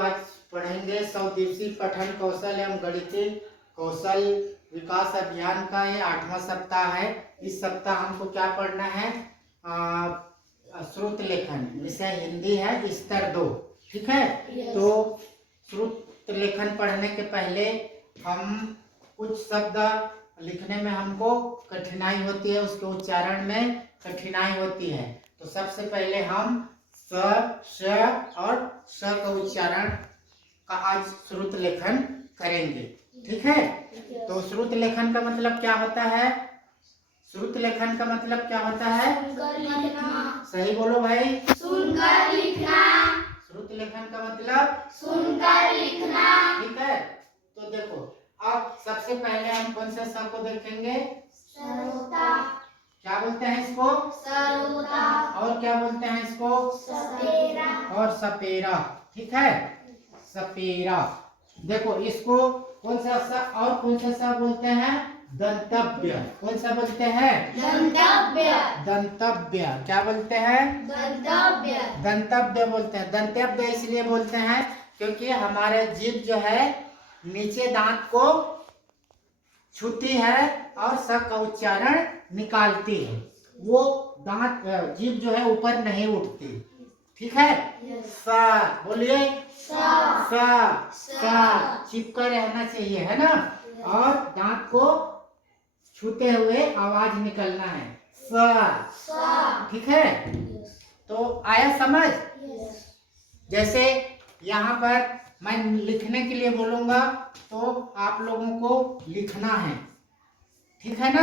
आज पढ़ेंगे 100 दिवसीय पठन कौशल एवं गणितीय कौशल विकास अभियान का ये 8वां सप्ताह है। इस सप्ताह हमको क्या पढ़ना है? श्रुत लेखन, विषय हिंदी है, स्तर 2। ठीक है। तो श्रुत लेखन पढ़ने के पहले हम कुछ शब्द लिखने में हमको कठिनाई होती है, उसके उच्चारण में कठिनाई होती है। तो सबसे पहले हम स, श और श का उच्चारण का आज श्रुत लेखन करेंगे। ठीक है। तो श्रुत लेखन का मतलब क्या होता है? श्रुत लेखन का मतलब क्या होता है? सुनकर लिखना। सही बोलो भाई। सुनकर लिखना। श्रुत लेखन का मतलब सुनकर लिखना। ठीक है। तो देखो, अब सबसे पहले हम कौन से स को देखेंगे? सरोता। क्या बोलते हैं इसको? सरोता। और क्या बोलते हैं इसको? सपेरा। और सपेरा। ठीक है, सपेरा। देखो इसको कौन सा सा और कौन सा सा बोलते हैं? दंतव्य। कौन सा बोलते हैं? दंतव्य। दंतव्य। क्या बोलते हैं? दंतव्य। दंतव्य बोलते हैं। दंतव्य इसलिए बोलते हैं क्योंकि हमारे जीभ जो है नीचे दांत को छूती है और स का उच्चारण निकालती है। वो दांत जीभ जो है ऊपर नहीं उठती। ठीक है। सा बोलिए। सा चिपका रहना चाहिए, है ना। और दांत को छूते हुए आवाज निकलना है। सा। ठीक है। तो आया समझ? जैसे यहाँ पर मैं लिखने के लिए बोलूंगा तो आप लोगों को लिखना है। ठीक है ना।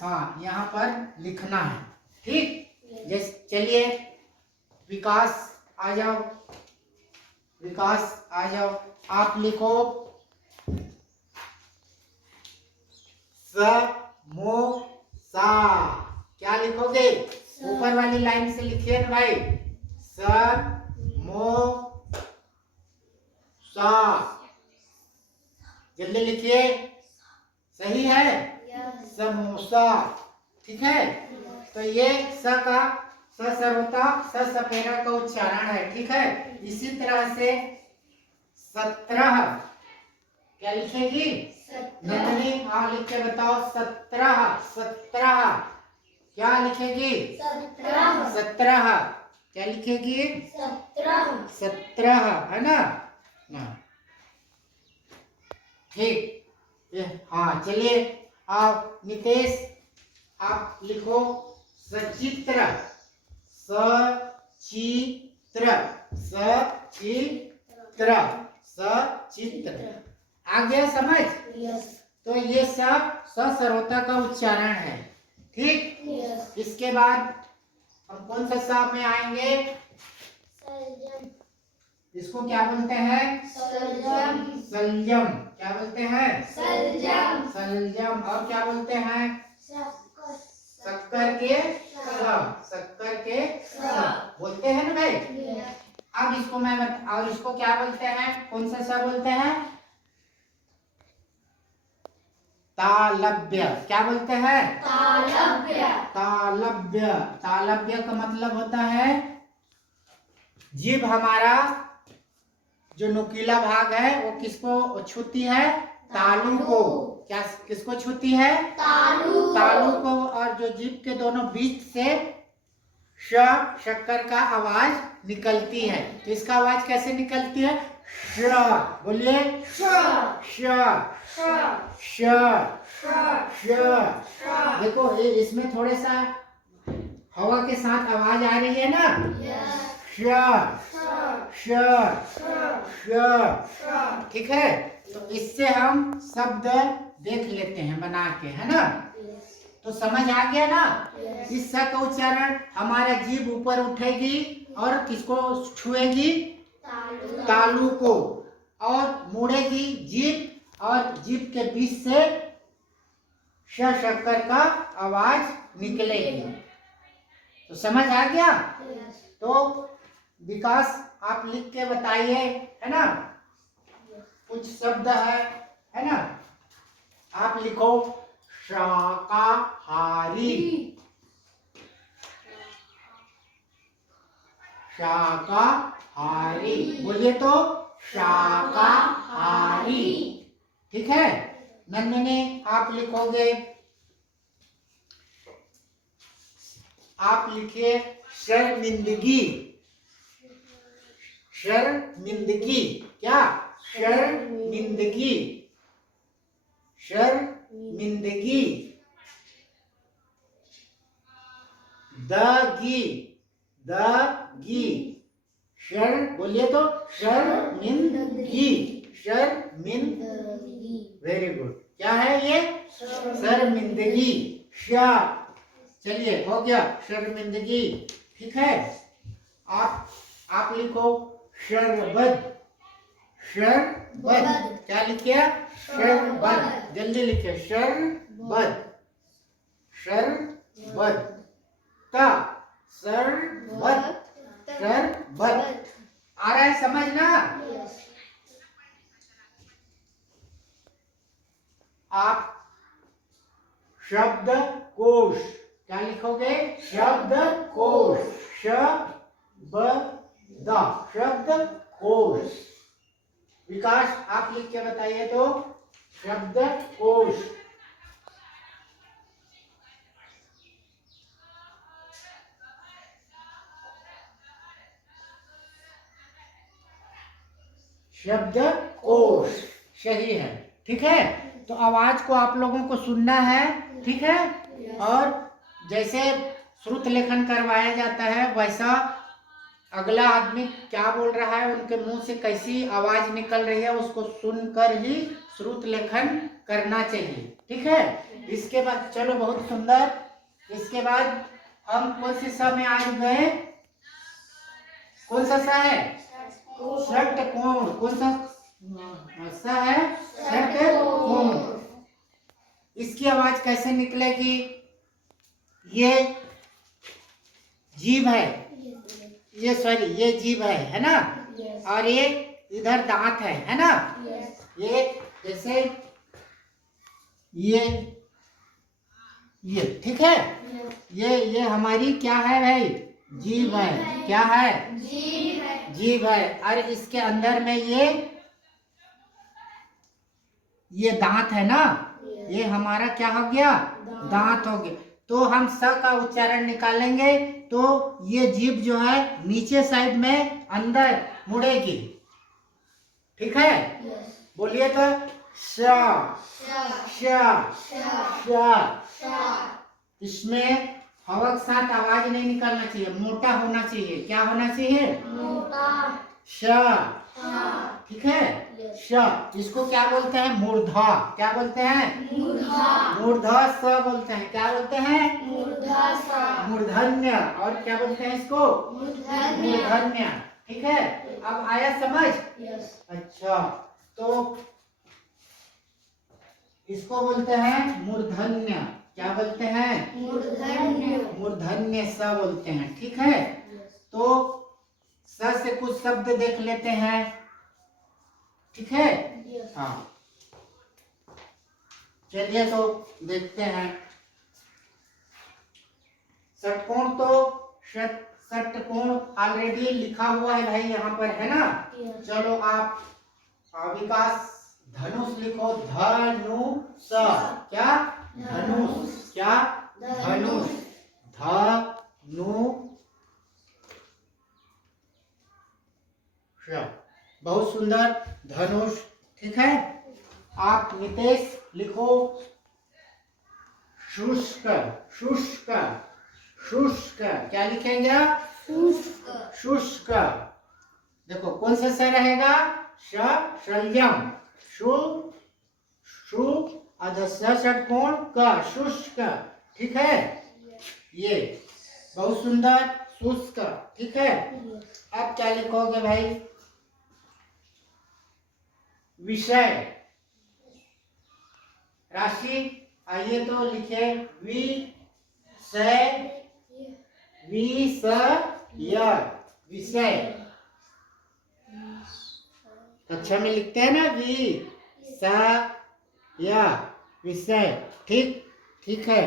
हाँ, यहाँ पर लिखना है। ठीक। जैसे चलिए, विकास आ जाओ। विकास आ जाओ। आप लिखो स मो सा। क्या लिखोगे? ऊपर वाली लाइन से लिखिए ना भाई। स मो सा। जल्दी लिखिए। सही है? समोसा। ठीक है। तो ये स का स सरोता, स सपेरा का उच्चारण है। ठीक है। इसी तरह से 17 क्या लिखेगी? नंदनी, हाँ लिख के बताओ। 17 क्या लिखेगी? 17 क्या लिखेगी? 17 है ना। ठीक। हाँ चलिए, आप नितेश आप लिखो सचित्र। सचित्र। सचित्र। सचित्र। आ गया समझ? तो ये सब ससरोता का उच्चारण है। ठीक। इसके बाद हम कौन सा सा में आएंगे? इसको क्या बोलते हैं? सलजम। सलजम। क्या बोलते हैं? सलजम। सलजम। और क्या बोलते हैं? शक्कर के स। शक्कर के स बोलते हैं ना भाई। अब इसको मैं और इसको क्या बोलते हैं? कौन सा सा बोलते हैं? तालव्य। क्या बोलते हैं? तालव्य। तालव्य। तालव्य का मतलब होता है जीभ हमारा जो नुकीला भाग है वो किसको छूती है? तालू को। क्या किसको छूती है? तालू को। और जो जीभ के दोनों बीच से शक्कर का आवाज निकलती है। तो इसका आवाज कैसे निकलती है? श। बोलिए। श। देखो ये इसमें थोड़े सा हवा के साथ आवाज आ रही है ना। ठीक है। तो इससे हम शब्द देख लेते हैं बना के, है ना। तो समझ आ गया ना। इस स का उच्चारण हमारा जीभ ऊपर उठेगी और किसको छुएगी? तालू को। और मुड़ेगी जीभ और जीभ के बीच से शक्कर का आवाज निकलेगी। तो समझ आ गया? तो विकास आप लिख के बताइए, है ना। कुछ शब्द है ना। आप लिखो शाकाहारी। शाकाहारी बोलिए तो। शाकाहारी। ठीक है। नंदिनी आप लिखोगे, आप लिखिए शर्मिंदगी। शर्मिंदगी, क्या? शर्मिंदगी, शर्मिंदगी। दगी, दगी। शर बोलिए तो, शर्मिंदगी, शर्मिंदगी। Very good. क्या है ये? शर्मिंदगी। श, चलिए हो गया शर्मिंदगी। ठीक है। आप लिखो शरबत। शरबत, क्या लिखिए? शरबत, जल्दी लिखिए। शरबत, शरबत। ता, शरबत, शरबत। आ रहा है समझ ना? आप शब्दकोश, क्या लिखोगे? शब्दकोश, शब्द, शब्दकोश। विकास आप लिख के बताइए तो, शब्दकोश। शब्दकोश सही है। ठीक है। तो आवाज को आप लोगों को सुनना है। ठीक है। और जैसे श्रुत लेखन करवाया जाता है, वैसा अगला आदमी क्या बोल रहा है, उनके मुंह से कैसी आवाज निकल रही है, उसको सुनकर ही श्रुत लेखन करना चाहिए। ठीक है। इसके बाद चलो, बहुत सुंदर। इसके बाद हम कौन से स में आज गए? कौन सा सा है? षटकोण। कौन सा सा है? षटकोण। इसकी आवाज कैसे निकलेगी? ये जीभ है, ये सॉरी ये जीभ है ना? और ये इधर दांत है ना? ये जैसे ये ठीक है। ये हमारी क्या है भाई? जीभ है। क्या है? जीभ है। और इसके अंदर में ये दांत है ना? ये हमारा क्या हो गया? दांत हो गया। तो हम स का उच्चारण निकालेंगे तो ये जीभ जो है नीचे साइड में अंदर मुड़ेगी। ठीक है। बोलिए तो, श, श। इसमें हवा के साथ आवाज नहीं निकालना चाहिए, मोटा होना चाहिए। क्या होना चाहिए? श। ठीक है। श, इसको क्या बोलते हैं? मूर्धा। क्या बोलते हैं? मूर्धा स बोलते हैं। क्या बोलते हैं? मूर्धन्य। और क्या बोलते हैं इसको? मूर्धन्य। ठीक है। अब आया समझ? अच्छा, तो इसको बोलते हैं मूर्धन्य। क्या बोलते हैं? मूर्धन्य स बोलते हैं। ठीक है। तो स से कुछ शब्द देख लेते हैं। ठीक है। हाँ, चलिए तो देखते हैं। षटकोण तो षटकोण ऑलरेडी लिखा हुआ है भाई, यहाँ पर है ना? चलो आप विकास धनुष लिखो। धनुष, क्या? धनुष, क्या? धनुष, धनुष। बहुत सुंदर, धनुष। ठीक है। आप नितेश लिखो शुष्क, शुष्क, शुष्क। क्या लिखेंगे? शुष्क। देखो कौन सा स रहेगा? शल्यम। शु, शु अधस्य षटकोण क, शुष्क। ठीक है। ये बहुत सुंदर, शुष्क। ठीक है। अब क्या लिखोगे भाई? विषय, राशि। आइए तो लिखे विषय, विषय। कक्षा में लिखते हैं ना विषय। ठीक है।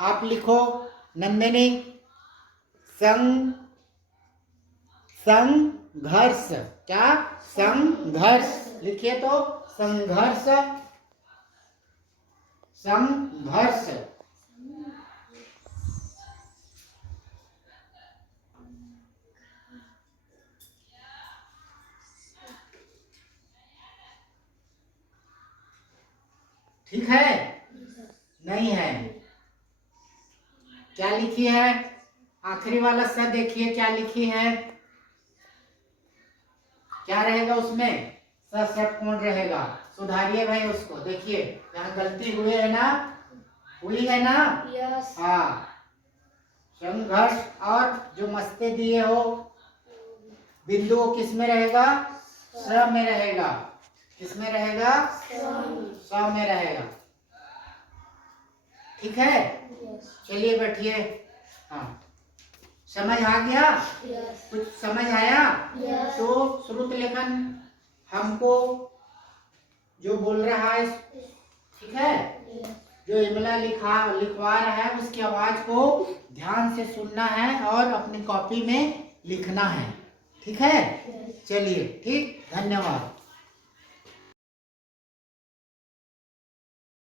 आप लिखो नंदिनी संघर्ष, क्या? संघर्ष। लिखिए तो, संघर्ष, संघर्ष। ठीक है? नहीं है? क्या लिखी है? आखिरी वाला स देखिए क्या लिखी है, क्या रहेगा उसमें? स शब्द कौन रहेगा? सुधारिए भाई उसको। देखिए यहाँ गलती हुई है ना, हुई है ना? यस। हाँ, संघर्ष। और जो मस्ते दिए हो बिंदु वो किस में रहेगा? स में रहेगा। किस में रहेगा? स में रहेगा। ठीक है? चलिए बैठिए। हाँ, समझ आ गया? यस। कुछ समझ आया? यस। तो श्रुत लेखन हमको जो बोल रहा है, ठीक है, जो इमला लिखवा रहा है उसकी आवाज को ध्यान से सुनना है और अपनी कॉपी में लिखना है। ठीक है? चलिए, ठीक, धन्यवाद।